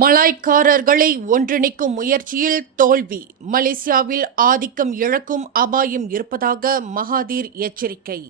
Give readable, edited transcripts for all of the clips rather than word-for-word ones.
மலாய்க்காரர்களை ஒன்றிணைக்கும் முயற்சியில் தோல்வி. மலேசியாவில் ஆதிக்கம் இழக்கும் அபாயம் இருப்பதாக மகாதீர் எச்சரிக்கை.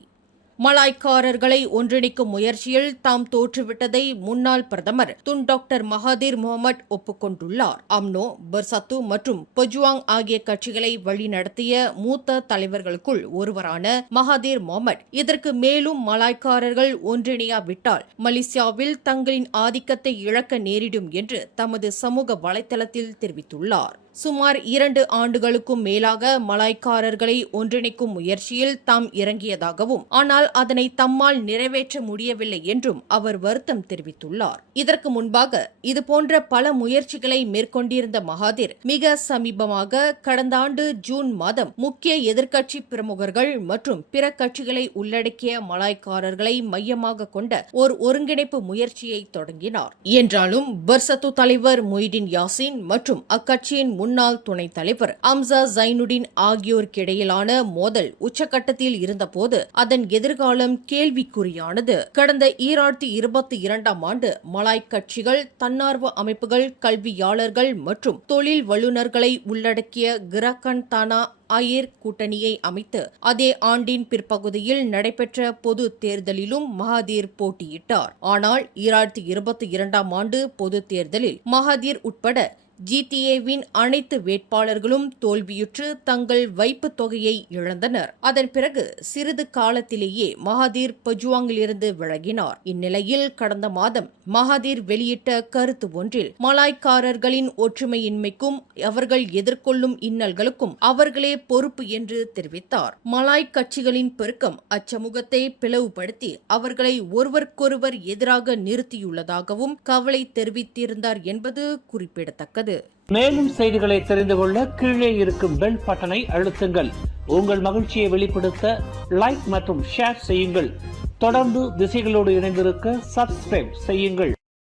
மலாய்க்காரர்களை ஒன்றிணைக்கும் முயற்சியில் தாம் தோற்றுவிட்டதை முன்னாள் பிரதமர் துன் டாக்டர் மகாதீர் முகமது ஒப்புக்கொண்டுள்ளார். அம்னோ, பெர்சத்து மற்றும் பெஜுவாங் ஆகிய கட்சிகளை வழிநடத்திய மூத்த தலைவர்களுக்குள் ஒருவரான மகாதீர் முகமது இதற்கு மேலும் மலாய்க்காரர்கள் ஒன்றிணையாவிட்டால் மலேசியாவில் தங்களின் ஆதிக்கத்தை இழக்க நேரிடும் என்று தமது சமூக வலைதளத்தில் தெரிவித்துள்ளார். சுமார் 2 ஆண்டுகளுக்கும் மேலாக மலாய்க்காரர்களை ஒன்றிணைக்கும் முயற்சியில் தாம் இறங்கியதாகவும் ஆனால் அதனை தம்மால் நிறைவேற்ற முடியவில்லை என்றும் அவர் வருத்தம் தெரிவித்துள்ளார். இதற்கு முன்பாக இதுபோன்ற பல முயற்சிகளை மேற்கொண்டிருந்த மகாதீர் மிக சமீபமாக கடந்த ஆண்டு ஜூன் மாதம் முக்கிய எதிர்க்கட்சி பிரமுகர்கள் மற்றும் பிற கட்சிகளை உள்ளடக்கிய மலாய்க்காரர்களை மையமாக கொண்ட ஒரு ஒருங்கிணைப்பு முயற்சியை தொடங்கினார். என்றாலும் பெர்சத்து தலைவர் மொய்டின் யாசின் மற்றும் அக்கட்சியின் முன்னாள் துணைத் தலைவர் அம்சா ஜைனுடின் ஆகியோருக்கிடையிலான மோதல் உச்சகட்டத்தில் இருந்தபோது அதன் எதிர்காலம் கேள்விக்குறியானது. கடந்த 2022ஆம் ஆண்டு மலாய் கட்சிகள், தன்னார்வ அமைப்புகள், கல்வியாளர்கள் மற்றும் தொழில் வல்லுநர்களை உள்ளடக்கிய கிராக்கன் தானா ஆயர் கூட்டணியை அமைத்து அதே ஆண்டின் பிற்பகுதியில் நடைபெற்ற பொது தேர்தலிலும் மகாதீர் போட்டியிட்டார். ஆனால் 2022ஆம் ஆண்டு பொது தேர்தலில் மகாதீர் உட்பட ஜிடிஏவின் அனைத்து வேட்பாளர்களும் தோல்வியுற்று தங்கள் வைப்பு தொகையை இழந்தனர். அதன் பிறகு சிறிது காலத்திலேயே மகாதீர் பெஜுவாங்கிலிருந்து விலகினார். இந்நிலையில் கடந்த மாதம் மகாதீர் வெளியிட்ட கருத்து ஒன்றில் மலாய்க்காரர்களின் ஒற்றுமையின்மைக்கும் அவர்கள் எதிர்கொள்ளும் இன்னல்களுக்கும் அவர்களே பொறுப்பு என்று தெரிவித்தார். மலாய் கட்சிகளின் பெருக்கம் அச்சமூகத்தை பிளவுபடுத்தி அவர்களை ஒருவருக்கொருவர் எதிராக நிறுத்தியுள்ளதாகவும் கவலை தெரிவித்திருந்தார் என்பது குறிப்பிடத்தக்கது. மேலும் செய்திகளை தெரிந்து கொள்ள கீழே இருக்கும் பெல் பட்டனை அழுத்துங்கள். உங்கள் மகிழ்ச்சியை வெளிப்படுத்த லைக் மற்றும் ஷேர் செய்யுங்கள். தொடர்ந்து திசைகளோடு இணைந்திருக்க சப்ஸ்கிரைப் செய்யுங்கள்.